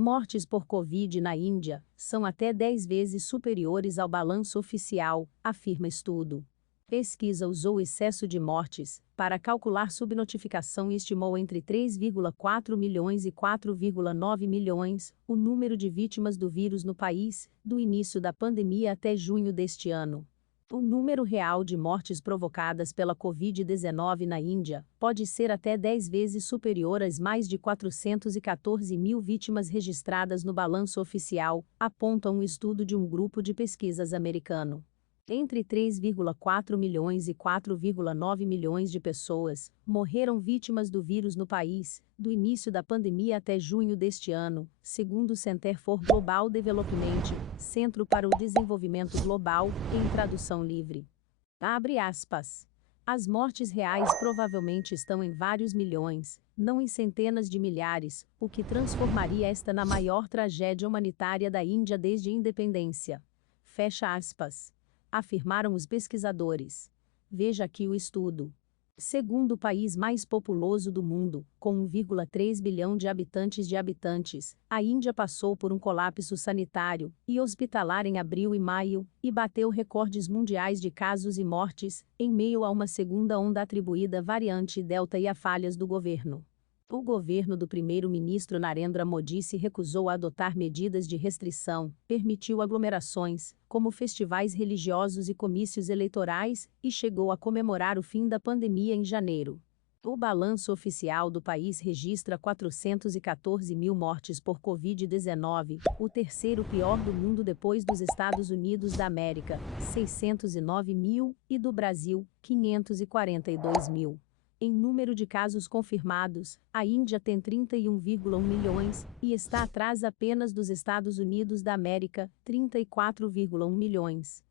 Mortes por Covid na Índia são até 10 vezes superiores ao balanço oficial, afirma estudo. Pesquisa usou excesso de mortes para calcular subnotificação e estimou entre 3,4 milhões e 4,9 milhões o número de vítimas do vírus no país, do início da pandemia até junho deste ano. O número real de mortes provocadas pela Covid-19 na Índia pode ser até 10 vezes superior às mais de 414 mil vítimas registradas no balanço oficial, aponta um estudo de um grupo de pesquisas americano. Entre 3,4 milhões e 4,9 milhões de pessoas morreram vítimas do vírus no país, do início da pandemia até junho deste ano, segundo o Center for Global Development, Centro para o Desenvolvimento Global, em tradução livre. Abre aspas. As mortes reais provavelmente estão em vários milhões, não em centenas de milhares, o que transformaria esta na maior tragédia humanitária da Índia desde a independência. Fecha aspas. Afirmaram os pesquisadores. Veja aqui o estudo. Segundo o país mais populoso do mundo, com 1,3 bilhão de habitantes, a Índia passou por um colapso sanitário e hospitalar em abril e maio, e bateu recordes mundiais de casos e mortes, em meio a uma segunda onda atribuída à variante Delta e a falhas do governo. O governo do primeiro-ministro Narendra Modi se recusou a adotar medidas de restrição, permitiu aglomerações, como festivais religiosos e comícios eleitorais, e chegou a comemorar o fim da pandemia em janeiro. O balanço oficial do país registra 414 mil mortes por Covid-19, o terceiro pior do mundo depois dos Estados Unidos da América, 609 mil, e do Brasil, 542 mil. Em número de casos confirmados, a Índia tem 31,1 milhões, e está atrás apenas dos Estados Unidos da América, 34,1 milhões.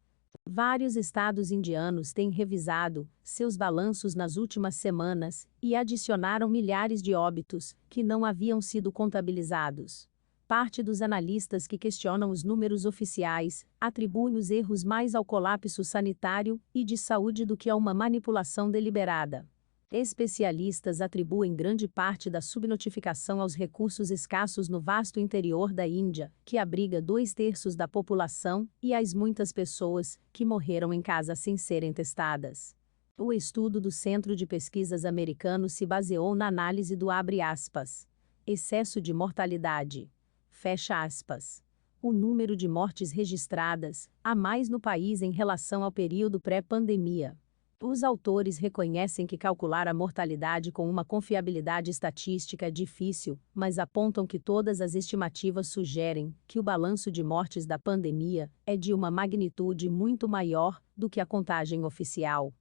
Vários estados indianos têm revisado seus balanços nas últimas semanas e adicionaram milhares de óbitos que não haviam sido contabilizados. Parte dos analistas que questionam os números oficiais atribuem os erros mais ao colapso sanitário e de saúde do que a uma manipulação deliberada. Especialistas atribuem grande parte da subnotificação aos recursos escassos no vasto interior da Índia, que abriga 2/3 da população, e às muitas pessoas que morreram em casa sem serem testadas. O estudo do Centro de Pesquisas americano se baseou na análise do abre aspas. Excesso de mortalidade. Fecha aspas. O número de mortes registradas, a mais no país em relação ao período pré-pandemia. Os autores reconhecem que calcular a mortalidade com uma confiabilidade estatística é difícil, mas apontam que todas as estimativas sugerem que o balanço de mortes da pandemia é de uma magnitude muito maior do que a contagem oficial.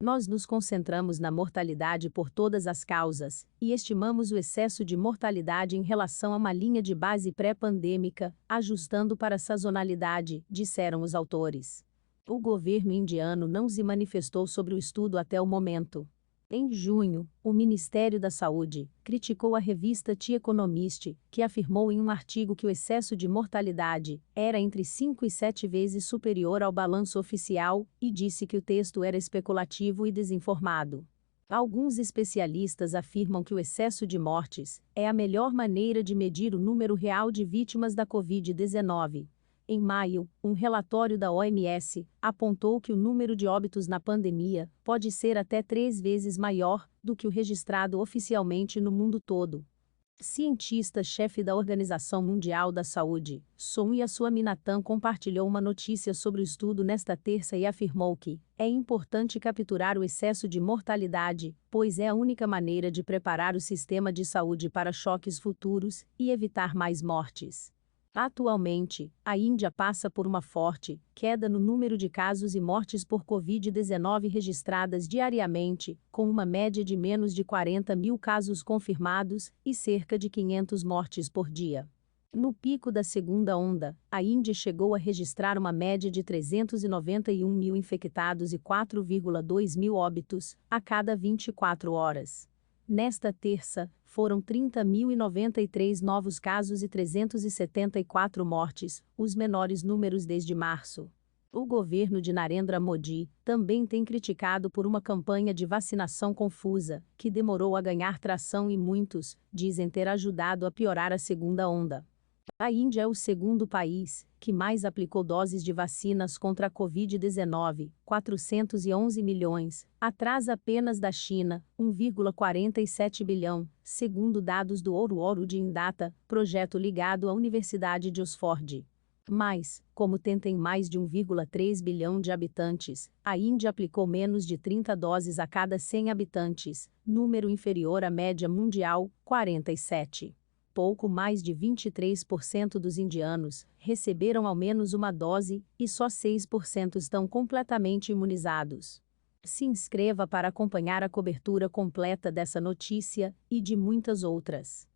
Nós nos concentramos na mortalidade por todas as causas, e estimamos o excesso de mortalidade em relação a uma linha de base pré-pandêmica, ajustando para a sazonalidade, disseram os autores. O governo indiano não se manifestou sobre o estudo até o momento. Em junho, o Ministério da Saúde criticou a revista The Economist, que afirmou em um artigo que o excesso de mortalidade era entre 5 e 7 vezes superior ao balanço oficial, e disse que o texto era especulativo e desinformado. Alguns especialistas afirmam que o excesso de mortes é a melhor maneira de medir o número real de vítimas da Covid-19. Em maio, um relatório da OMS apontou que o número de óbitos na pandemia pode ser até 3 vezes maior do que o registrado oficialmente no mundo todo. Cientista-chefe da Organização Mundial da Saúde, Soumya Swaminathan, compartilhou uma notícia sobre o estudo nesta terça e afirmou que é importante capturar o excesso de mortalidade, pois é a única maneira de preparar o sistema de saúde para choques futuros e evitar mais mortes. Atualmente, a Índia passa por uma forte queda no número de casos e mortes por Covid-19 registradas diariamente, com uma média de menos de 40 mil casos confirmados e cerca de 500 mortes por dia. No pico da segunda onda, a Índia chegou a registrar uma média de 391 mil infectados e 4,2 mil óbitos a cada 24 horas. Nesta terça, foram 30.093 novos casos e 374 mortes, os menores números desde março. O governo de Narendra Modi também tem criticado por uma campanha de vacinação confusa, que demorou a ganhar tração e muitos dizem ter ajudado a piorar a segunda onda. A Índia é o segundo país que mais aplicou doses de vacinas contra a Covid-19, 411 milhões, atrás apenas da China, 1,47 bilhão, segundo dados do Ouro de Indata, projeto ligado à Universidade de Oxford. Mas, como tem mais de 1,3 bilhão de habitantes, a Índia aplicou menos de 30 doses a cada 100 habitantes, número inferior à média mundial, 47. Pouco mais de 23% dos indianos receberam ao menos uma dose, e só 6% estão completamente imunizados. Se inscreva para acompanhar a cobertura completa dessa notícia e de muitas outras.